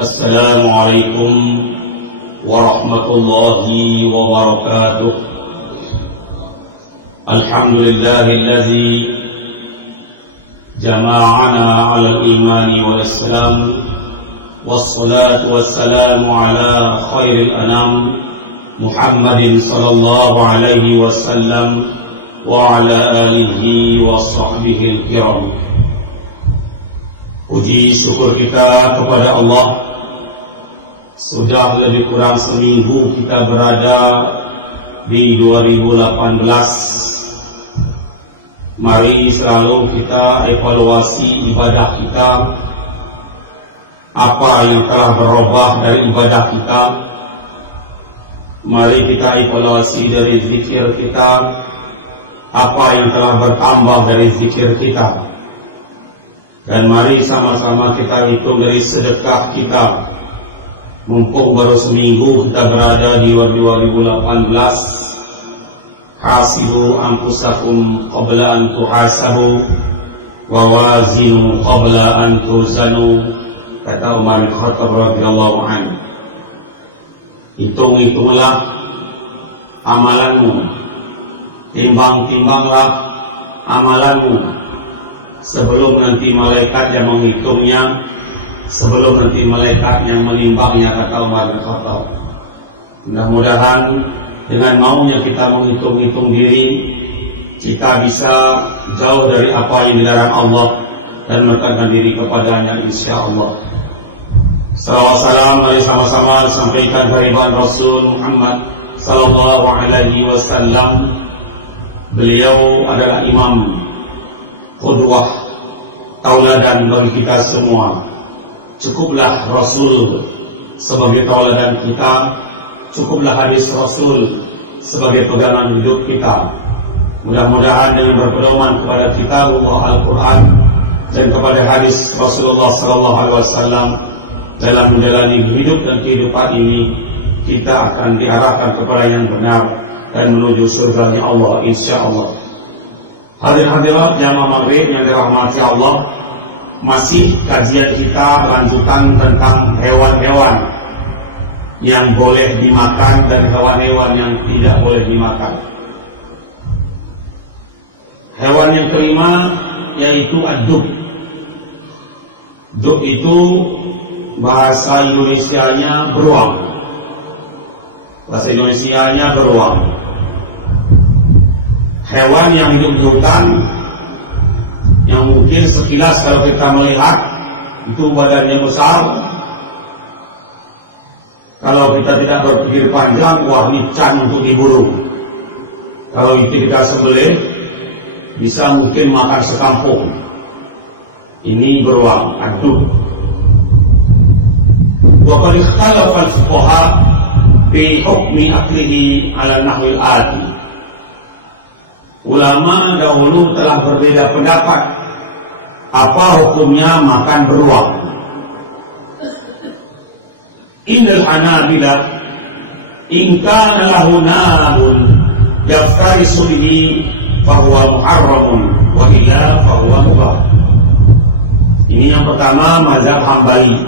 Assalamualaikum warahmatullahi wabarakatuh. Alhamdulillahilladzi jama'ana 'alal imani wal islam, wassalatu wassalamu ala khairil anam Muhammadin sallallahu alaihi wasallam wa ala alihi wa sahbihi al-kiram. Puji syukur kita kepada Allah. Sudah lebih kurang seminggu kita berada di 2018. Mari selalu kita evaluasi ibadah kita. Apa yang telah berubah dari ibadah kita. Mari kita evaluasi dari zikir kita. Apa yang telah bertambah dari zikir kita. Dan mari sama-sama kita hitung dari sedekah kita. Mumpung baru seminggu kita berada di 2018. Hasibu anfusakum qabla an tuhasabu wa wazinu qabla an tuzanu, kata Umar bin Khattab radhiyallahu anhu. Hitung-hitunglah amalanmu, timbang-timbanglah amalanmu sebelum nanti malaikat yang menghitungnya, sebelum nanti malaikat yang menimbangnya, kata Umar bin Khattab. Mudah-mudahan dengan maunya kita menghitung-hitung diri, kita bisa jauh dari apa yang dilarang Allah dan mendekatkan diri kepadanya, insyaallah. Salawat salam mari sama-sama disampaikan dari Rasul Muhammad sallallahu alaihi wasallam. Beliau adalah imam, qudwah, tauladan bagi kita semua. Cukuplah Rasul sebagai tauladan kita, cukuplah hadis Rasul sebagai pegangan hidup kita. Mudah-mudahan dengan berpedoman kepada kitabullah Al-Quran dan kepada hadis Rasulullah sallallahu alaihi wasallam dalam menjalani hidup dan kehidupan ini, kita akan diarahkan kepada yang benar dan menuju surganya Allah, insyaallah. Hadirin-hadirat jamaah maghrib yang dirahmati Allah, masih kajian kita lanjutan tentang hewan-hewan yang boleh dimakan dan hewan-hewan yang tidak boleh dimakan. Hewan yang kelima yaitu ad-dub. Dub itu bahasa Indonesianya beruang. Bahasa Indonesianya beruang. Hewan yang hidup di hutan, yang mungkin sekilas kalau kita melihat itu badannya besar. Kalau kita tidak berpikir panjang, wah ini can untuk diburu. Kalau itu kita sembelih, bisa mungkin makan sekampung. Ini beruang, ad-dub. Wa qad ikhtalafa al-fuqaha fi hukmi aklihi ala nahwil ati. Ulama dahulu telah berbeda pendapat apa hukumnya makan beruang. Innal hanabila in kana lahu nabun yaftarisu bihi fahuwa muharramun wa illa fahuwa mubah. Ini yang pertama, mazhab Hambali.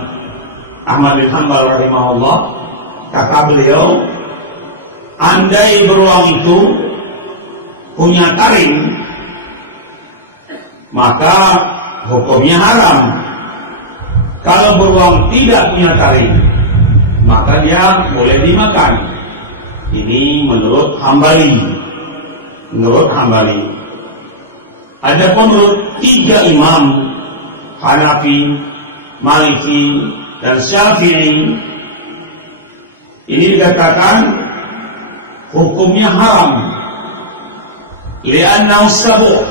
Ahmad bin Hanbal rahimahullah, kata beliau, andai beruang itu punya taring, maka hukumnya haram. Kalau beruang tidak punya taring, maka dia boleh dimakan. Ini menurut Hambali. Adapun menurut tiga imam, Hanafi, Maliki, dan Syafi'i, ini dikatakan hukumnya haram. Li'annahu sabu',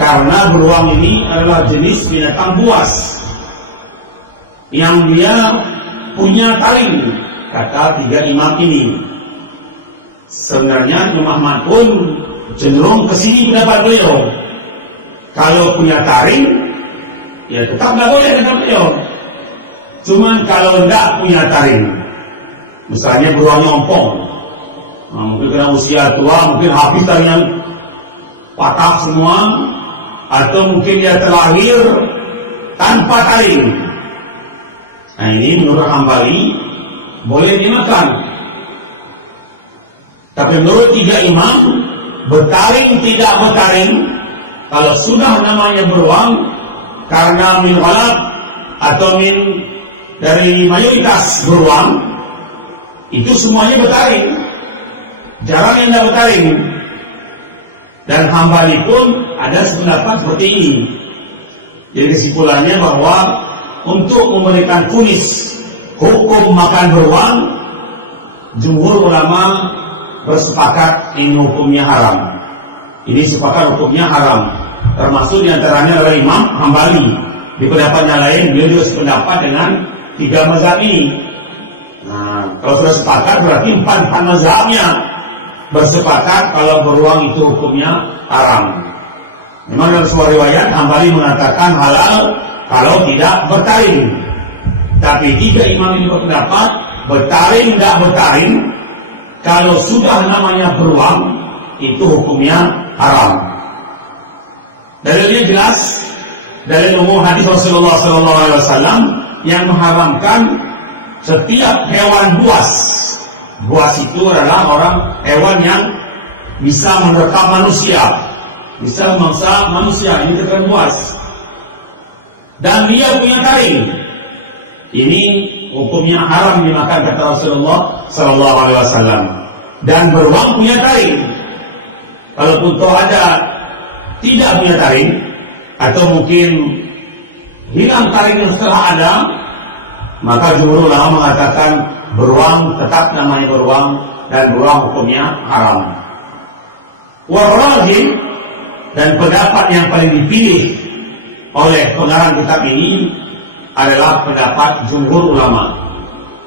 karena beruang ini adalah jenis binatang buas yang dia punya taring, kata tiga imam ini. Sebenarnya Imam Ahmad pun cenderung ke sini pendapat beliau. Kalau punya taring, ya tetap nggak boleh, kata beliau. Cuman kalau tidak punya taring, misalnya beruang nyompong, mungkin karena usia tua, mungkin habis taringnya patah semua, atau mungkin dia terlahir tanpa taring, Nah ini menurut Hambali boleh dimakan. Tapi menurut 3 imam, bertaring tidak bertaring, kalau sudah namanya beruang karena min ghalab atau dari mayoritas beruang, itu semuanya bertaring, jarang yang tidak bertaring. Dan Hambali pun ada sependapat seperti ini. Jadi kesimpulannya bahwa untuk memberikan kunis hukum makan beruang, jumhur ulama bersepakat ini hukumnya haram. Ini sepakat hukumnya haram. Termasuk diantaranya adalah Imam Hambali. Di pendapatnya lain, beliau juga sependapat dengan 3 mazhab ini. Nah, kalau sudah sepakat berarti 4 mazhabnya bersepakat kalau beruang itu hukumnya haram. Memang dalam sebuah riwayat Hambali mengatakan halal kalau tidak bertaring. Tapi 3 imam ini berpendapat bertaring tidak bertaring, kalau sudah namanya beruang itu hukumnya haram. Dalilnya jelas dari umum hadis Rasulullah SAW yang mengharamkan setiap hewan buas. Buas itu adalah hewan yang bisa menerkam manusia, bisa memangsa manusia, ini terkena buas. Dan dia punya taring, ini hukumnya haram dimakan kata Rasulullah SAW. Dan beruang punya taring, kalaupun toh ada tidak punya taring atau mungkin hilang taringnya setelah ada, maka jumhur ulama mengatakan beruang tetap namanya beruang dan beruang hukumnya haram. Warrajih, dan pendapat yang paling dipilih oleh pengarang kitab ini adalah pendapat jumhur ulama.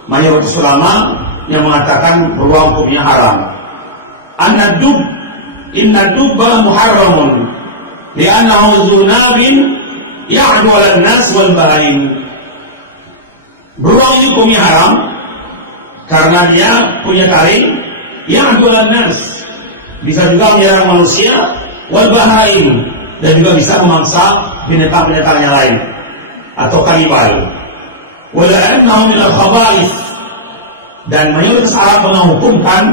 Mayoritas ulama yang mengatakan beruang hukumnya haram. Inna dubba muharramun li'annahu dzunabin ya'du 'ala an-nas wal bahaim. Beruang itu hukumnya haram karena dia punya taring ya'du 'ala an-nas, bisa juga menyerang manusia, wal bahaim, dan juga bisa memangsa binatang-binatang yang lain atau kanibal. Wala'annahu min al-khaba'ith, dan mayoritas Arab menghukumkan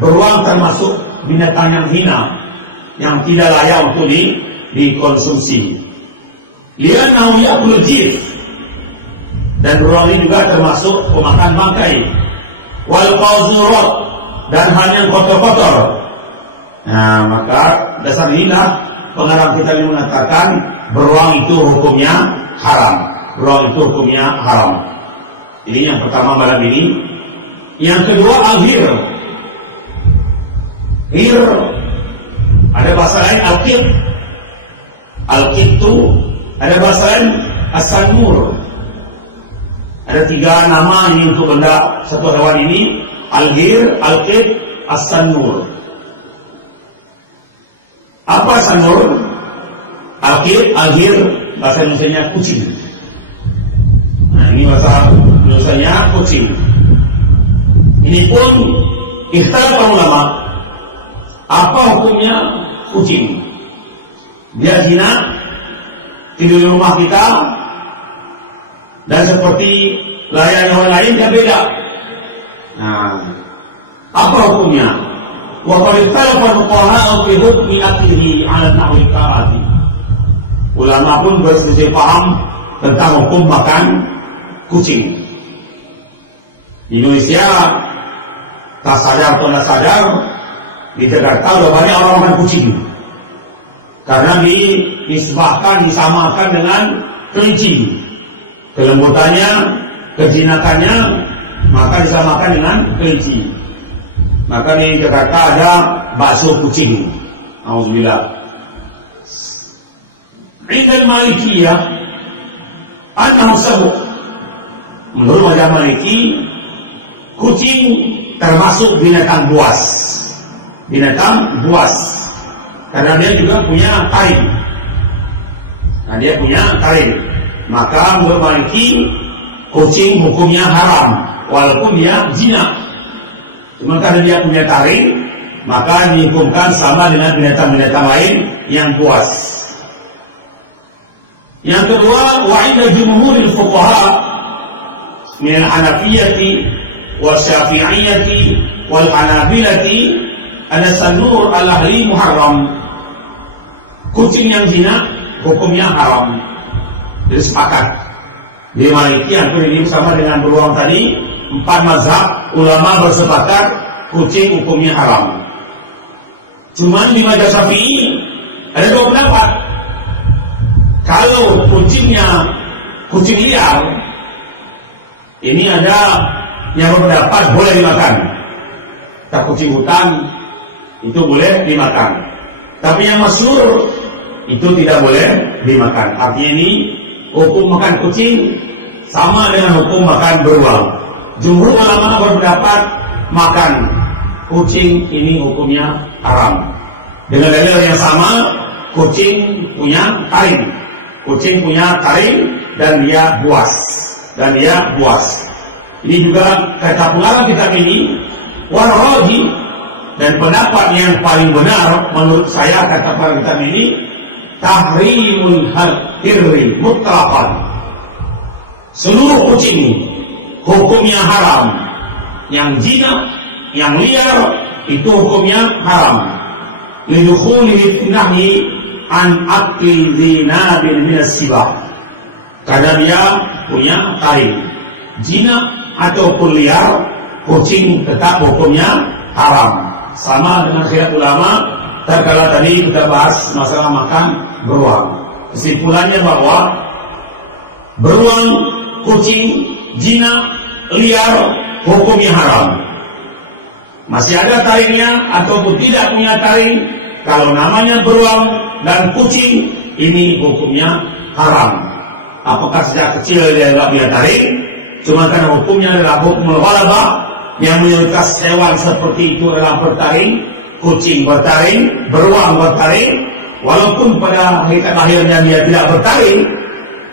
beruang termasuk binatang yang hina, yang tidak layak untuk dikonsumsi. Li'annahu ya'kul jif, dan beruang ini juga termasuk pemakan bangkai. Wal qazurat, dan hal yang kotor-kotor. Nah, maka dasar inilah pengarang kita ini mengatakan beruang itu hukumnya haram. Beruang itu hukumnya haram. Ini yang pertama malam ini. Yang kedua al-hir. Hir, ada bahasa lain al-qit. Al-qit itu ada bahasa lain as-sanmur. Ada 3 nama ini untuk benda satu hewan ini: al-hir, al-qit, as-sanmur. Apa sanmur? Al-hir bahasa Indonesianya kucing. Nah, ini bahasa Indonesianya kucing. Ini pun ikhtilaf para ulama, apa hukumnya kucing? Dia zina, tidur di rumah kita, dan seperti layaknya orang lain dia beda. Nah, apa hukumnya? Wa qad ikhtalafa al-fuqaha fi hukmi aklihi 'ala nahwi al-karahati. Ulama pun berselisih paham tentang hukum makan kucing. Di Indonesia, tak sadar atau tak sadar, di Jakarta sudah banyak orang makan kucing karena disebabkan, disamakan dengan kelinci. Kelembutannya, kejinakannya, maka disamakan dengan kelinci. Maka di Jakarta ada bakso kucing. Alhamdulillah. Indal Malikiyah annahu sabuk. Menurut mazhab Maliki, kucing termasuk binatang buas. Binatang buas, karena dia juga punya taring. Nah, dia punya taring. Maka menurut Maliki, kucing hukumnya haram walaupun dia jinak. Cuma karena dia punya taring, maka dihukumkan sama dengan binatang-binatang lain yang buas. Yang kedua, wa inda jumhuril fuqaha min al-Hanafiyyati wa Syafi'iyyati wal Hanabilati ada sanur al-ahli muharram. Kucing yang zina hukumnya haram. Jadi sepakat. Di Maliki hampir ini sama dengan beruang tadi, 4 mazhab ulama bersepakat kucing hukumnya haram. Cuman di mazhab Syafi'i ada 2 pendapat. Kalau kucingnya kucing liar, ini ada yang berpendapat boleh dimakan. Tak kucing hutan itu boleh dimakan. Tapi yang masyhur itu tidak boleh dimakan. Artinya ini hukum makan kucing sama dengan hukum makan beruang. Jumhur ulama berpendapat makan kucing ini hukumnya haram. Dengan dalil yang sama, kucing punya taring. Kucing punya taring dan dia buas. Ini juga kata pengarang kitab ini warraji, dan pendapat yang paling benar menurut saya kata pengarang kitab ini tahrimul hirri mutlaqan. Seluruh kucing hukumnya haram. Yang zina, yang liar itu hukumnya haram. Lidukhuli nahyi an aqli dzinabil minas sibah. Karena dia punya taring. Zina ataupun liar, kucing tetap hukumnya haram. Sama dengan khilaf ulama terkala tadi kita bahas masalah makan beruang. Kesimpulannya bahwa beruang, kucing, zina, liar hukumnya haram. Masih ada taringnya ataupun tidak punya taring, kalau namanya beruang dan kucing ini hukumnya haram. Apakah sejak kecil dia tidak punya taring? Cuma karena hukumnya adalah hukum al-ghalabah, yang mayoritas hewan seperti itu adalah bertaring. Kucing bertaring, beruang bertaring. Walaupun pada hakikat lahirnya dia tidak bertaring,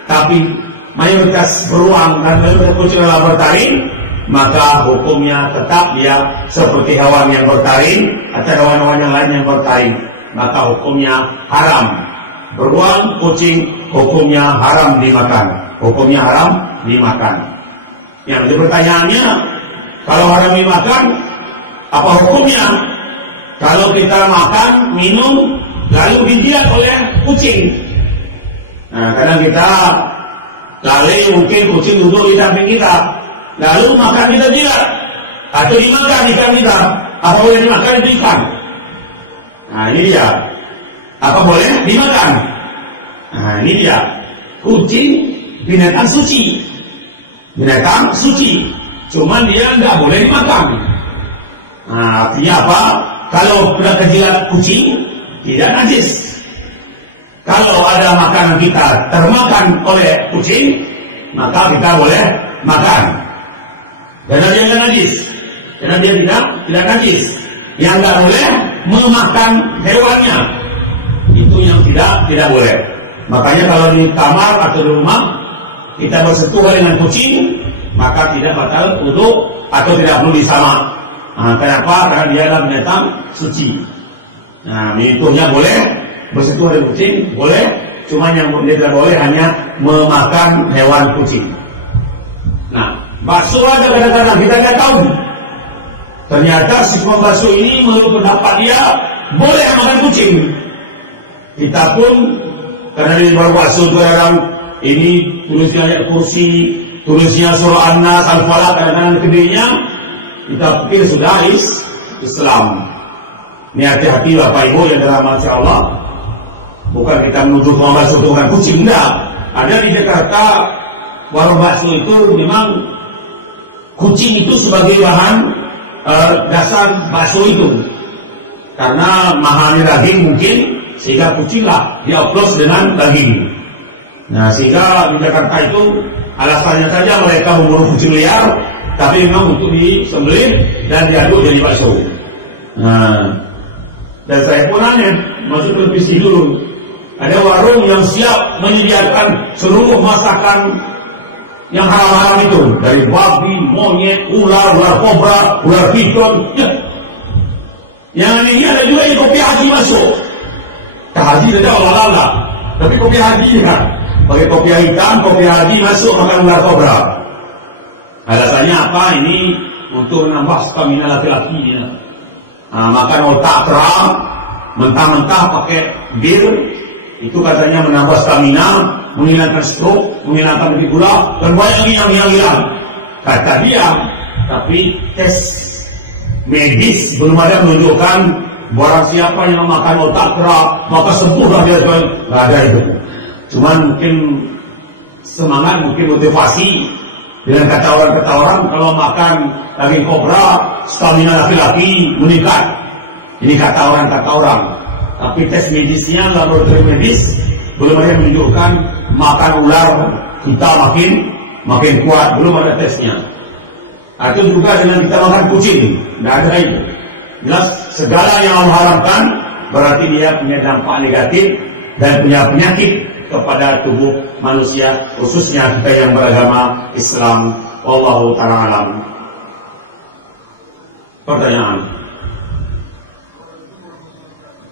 tapi mayoritas beruang dan mayoritas kucing adalah bertaring, maka hukumnya tetap dia seperti hewan yang bertaring atau hewan-hewan yang lain yang bertaring. Maka hukumnya haram. Beruang, kucing hukumnya haram dimakan. Hukumnya haram dimakan. Yang jadi pertanyaannya, kalau haram dimakan, apa hukumnya? Kalau kita makan, minum, lalu dijilat oleh kucing. Nah, kadang kita lalai, mungkin kucing duduk di samping kita, lalu makan kita jilat, atau dimakan ikan kita. Apa boleh dimakan itu ikan? Nah, ini dia. Apa boleh dimakan? Nah, ini dia. Kucing binatang suci. Binatang suci. Cuman dia nggak boleh dimakan. Nah, artinya apa? Kalau sudah kejilat kucing, tidak najis. Kalau ada makanan kita termakan oleh kucing, maka kita boleh makan. Karena dia tidak najis. Karena dia tidak najis. Yang nggak boleh memakan hewannya. Itu yang tidak boleh. Makanya kalau di kamar atau di rumah kita bersentuhan dengan kucing, maka tidak batal wudu atau tidak perlu disama. Nah, kenapa? Karena dia adalah binatang suci. Nah, menyentuhnya boleh, bersentuhan dengan kucing boleh, cuma yang dia tidak boleh hanya memakan hewan kucing. Nah, bakso ada kadang-kadang kita tidak tahu. Ternyata si bakso ini menurut pendapat dia boleh makan kucing. Kita pun karena di luar bakso itu dalam ini tulisnya ayat kursi, tulisnya surah An-Nas, Al-Falaq, kadang-kadang kedainya kita pikir sudah Islam. Ini hati-hati Bapak Ibu yang dalam Masya Allah. Bukan kita menuduh bahwa bakso itu bukan kucing, enggak. Ada di Jakarta warung bakso itu memang kucing itu sebagai bahan dasar bakso itu. Karena mahalnya daging mungkin, sehingga kucinglah dioplos dengan daging. Nah, sehingga di Jakarta itu alasannya saja mereka memburu kucing liar, tapi memang untuk disembelih dan diaduk jadi bakso. Nah, dan saya pun nanya, masuk televisi dulu, ada warung yang siap menyediakan seluruh masakan yang haram-haram itu, dari babi, monyet, ular kobra, ular piton. Ya. Yang ini ada juga yang kopi haji masuk. Haji saja Allah, tapi kopi haji kan, pakai kopi hitam, kopi haji masuk makan ular kobra. Alasannya apa? Ini untuk menambah stamina laki-laki. Makan otak terang, mentah-mentah pakai bir, itu katanya menambah stamina, menghilangkan stroke, menghilangkan lebih gula, dan banyak yang hilang. Kata dia, tapi tes medis belum ada menunjukkan barang siapa yang makan otak terang maka sembuhlah dia. Nggak ada itu. Cuman mungkin semangat, mungkin motivasi. Dengan kata orang kalau makan daging kobra, stamina laki-laki meningkat. Ini kata orang. Tapi tes medisnya, laboratorium medis belum ada yang menunjukkan makan ular kita makin kuat. Belum ada tesnya. Atau juga dengan kita makan kucing, tidak ada itu. Jelas segala yang Allah haramkan berarti dia punya dampak negatif dan punya penyakit kepada tubuh manusia, khususnya kita yang beragama Islam. Wallahu ta'ala alam. Pertanyaan.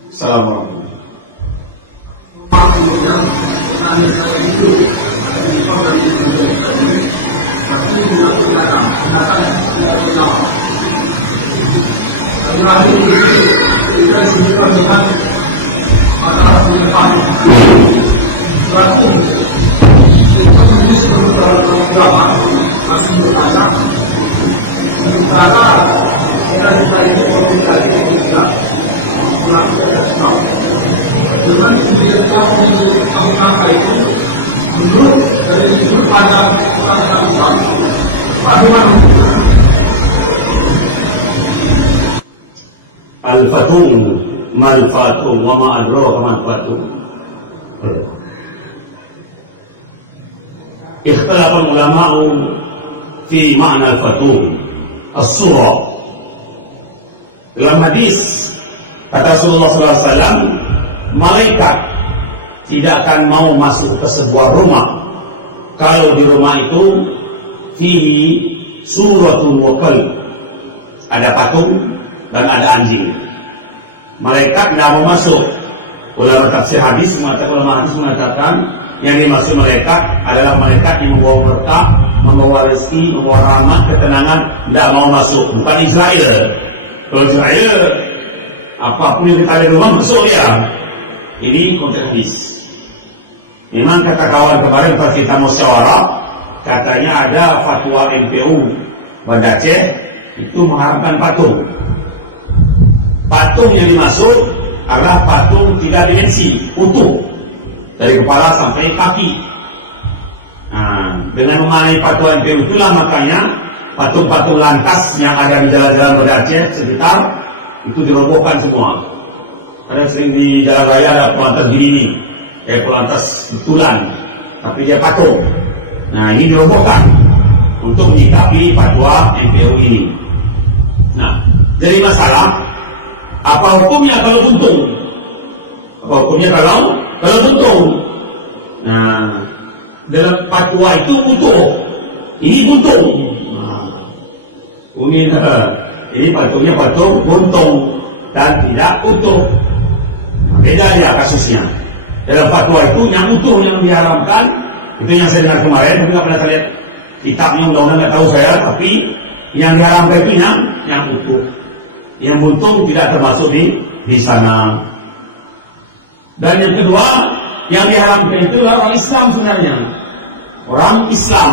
Assalamualaikum. Al-Fatum, mal-Fatum, wa ma'adroka mal-Fatum. اختلف العلماء في معنى الفتوح الصورة. Dalam hadis kata Rasulullah SAW, malaikat tidak akan mau masuk ke sebuah rumah kalau di rumah itu fihi suratun wa qalb, ada patung dan ada anjing. Malaikat tidak mau masuk. Ulama tafsir hadis mengatakan yang dimaksud malaikat adalah malaikat yang membawa berkah, membawa rezeki, membawa rahmat, ketenangan, tidak mau masuk. Bukan Israel. Kalau Israel, apapun yang kita ada di rumah masuk ya. Ini konteks hadis. Memang kata kawan kemarin pas kita musyawarah, katanya ada fatwa MPU Banda Aceh itu mengharamkan patung. Patung yang dimaksud adalah patung 3 dimensi, utuh. Dari kepala sampai kaki. Dengan memaknai fatwa MPU itulah makanya patung-patung lantas yang ada di jalan-jalan Banda Aceh sekitar itu dirobohkan semua. Karena sering di jalan raya ada pelantas gini, pelantas betulan, tapi dia patung. Nah ini dirobohkan untuk menyikapi fatwa MPU ini. Nah, jadi masalah apa hukumnya kalau buntung? Apa hukumnya kalau buntung? Nah, dalam fatwa itu utuh. Ini buntung. Ini patungnya patung buntung dan tidak utuh. Beda ya kasusnya. Dalam fatwa itu yang utuh yang diharamkan, itu yang saya dengar kemarin, tapi nggak pernah lihat kitabnya, mudah-mudahan nggak tahu saya, tapi yang diharamkan itu yang utuh. Yang buntung tidak termasuk di sana. Dan yang kedua, yang diharamkan itu adalah orang Islam sebenarnya. Orang Islam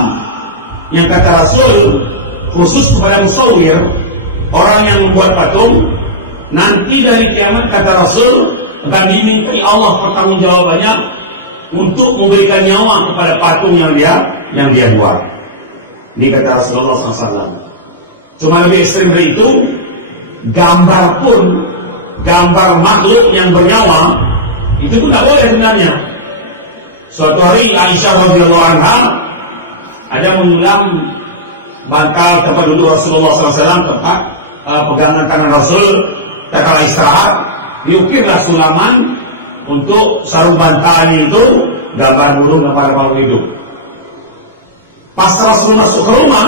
yang kata Rasul khusus kepada musawwir, orang yang membuat patung, nanti dari kiamat kata Rasul akan dimintai Allah pertanggungjawabannya untuk memberikan nyawa kepada patung yang dia buat. Ini kata Rasulullah SAW. Cuma lebih ekstrim dari itu, gambar pun, gambar makhluk yang bernyawa itu pun tidak boleh sebenarnya. Suatu hari Aisyah radhiyallahu anha ada mengulang bantal tempat duduk Rasulullah SAW, tempat pegangan kanan Rasul. Tatkala istirahat, diukirlah sulaman untuk sarung bantalnya itu gambar burung, gambar makhluk hidup. Pas Rasul masuk ke rumah,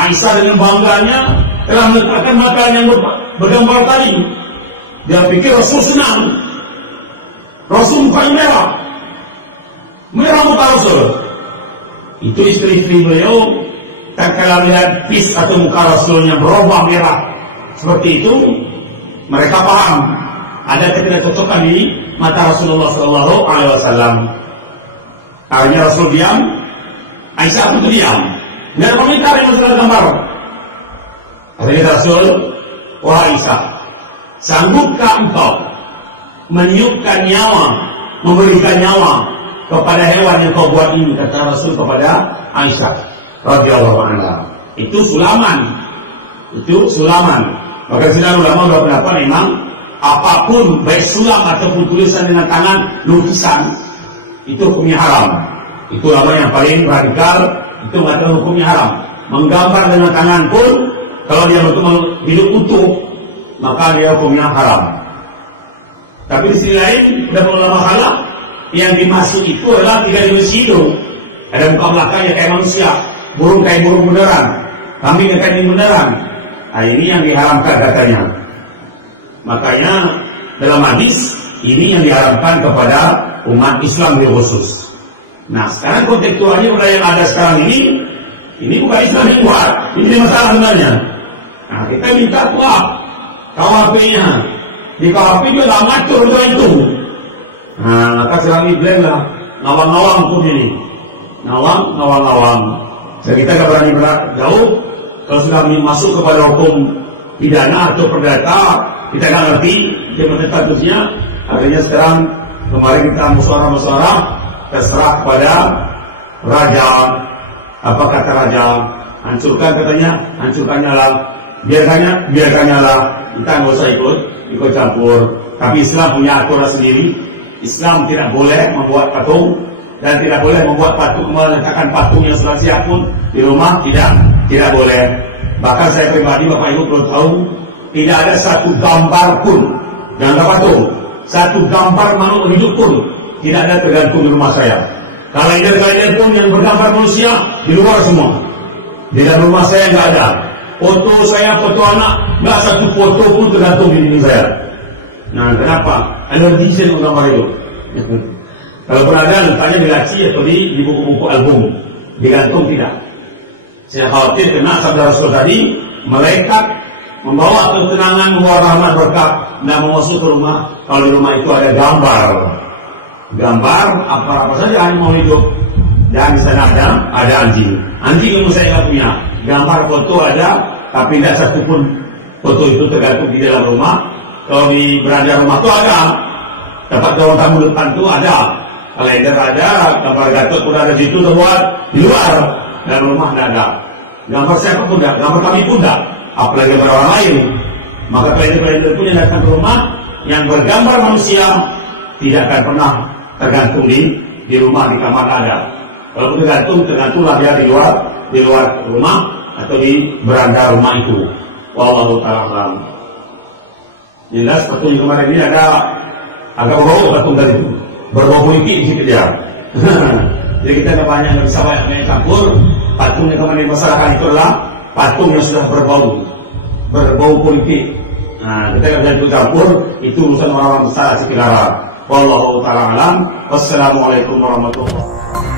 Aisyah dengan bangganya telah meletakkan makanan yang bergambar tadi. Dia pikir Rasul senang. Rasul mukanya merah muka Rasul. Itu istri-istri beliau tak tatkala melihat pis atau muka Rasulnya berubah merah seperti itu, mereka paham ada ketidakcocokan di mata Rasulullah SAW. Akhirnya Rasul diam, Aisyah pun diam, nggak komentar yang masalah gambar. Akhirnya Rasul, wahai Aisyah, sanggupkah engkau meniupkan nyawa, memberikan nyawa kepada hewan yang kau buat ini? Kata Rasul kepada Aisyah radhiyallahu anha. Itu sulaman. Maka sedang ulama berpendapat memang apapun baik sulam ataupun tulisan dengan tangan, lukisan, itu hukumnya haram. Itu ulama yang paling radikal, itu mengatakan hukumnya haram. Menggambar dengan tangan pun kalau dia betul hidup utuh, maka dia hukumnya haram. Tapi di sisi lain, ada ulama halal yang dimaksud itu adalah tidak hidup. Ada muka belakangnya kayak manusia, burung kayak burung beneran, kambing kayak kambing beneran. Nah, ini yang diharamkan katanya. Makanya dalam hadis ini yang diharamkan kepada umat Islam di khusus. Nah, sekarang kontekstualnya udah yang ada sekarang ini bukan Islam yang buat, ini masalah sebenarnya. Nah, kita minta kuat KWP-nya. Di KWP juga nggak ngatur untuk itu. Nah, maka sekarang dibilang lah ngawang-ngawang pun ini, ngawang-ngawang. Jadi kita nggak berani berat jauh. Kalau sudah masuk kepada hukum pidana atau perdata, kita nggak ngerti bagaimana statusnya. Artinya sekarang kemarin kita musyawarah terserah kepada raja. Apa kata raja? Hancurkan katanya, hancurkannya lah. Biarkannya lah. Kita nggak usah ikut campur. Tapi Islam punya aturan sendiri. Islam tidak boleh membuat patung dan tidak boleh membuat patung, meletakkan patung yang sudah siap pun di rumah, tidak boleh. Bahkan saya pribadi, Bapak Ibu perlu tahu, tidak ada satu gambar pun yang patung, satu gambar makhluk hidup pun tidak ada tergantung di rumah saya. Kalau ada pun yang bergambar manusia di luar semua. Di dalam rumah saya nggak ada. Foto saya, foto anak, nggak satu foto pun tergantung di diri saya. Nah, kenapa? Alergi saya dengan gambar itu. Kalau berada letaknya di laci atau di buku-buku album, digantung tidak. Saya khawatir kena sabda Rasul tadi, malaikat membawa ketenangan, membawa rahmat berkah, dan masuk ke rumah. Kalau di rumah itu ada gambar apa saja yang mau hidup, dan di sana ada anjing yang saya punya, gambar foto ada, tapi tidak satu pun foto itu tergantung di dalam rumah. Kalau di beranda rumah itu ada, tempat ruang tamu depan itu ada, kalender ada, gambar Gatot pun ada di situ, terbuat di luar. Dalam rumah tidak ada. Gambar siapa pun tidak, gambar kami pun tidak, apalagi gambar orang lain. Maka kalender pun yang datang ke rumah yang bergambar manusia tidak akan pernah tergantung di rumah, di kamar ada. Kalau tergantunglah dia di luar rumah atau di beranda rumah itu. Wallahu ta'ala a'lam. Jelas patung kemarin ini agak berbau patung tadi itu, berbau politik di situ dia. Jadi kita nggak bisa banyak campur. Patung yang kemarin masyarakat itu adalah patung yang sudah berbau politik. Nah, kita nggak bisa campur, itu urusan orang-orang besar sekitar. Wallahu ta'ala a'lam. Wassalamualaikum warahmatullahi wabarakatuh.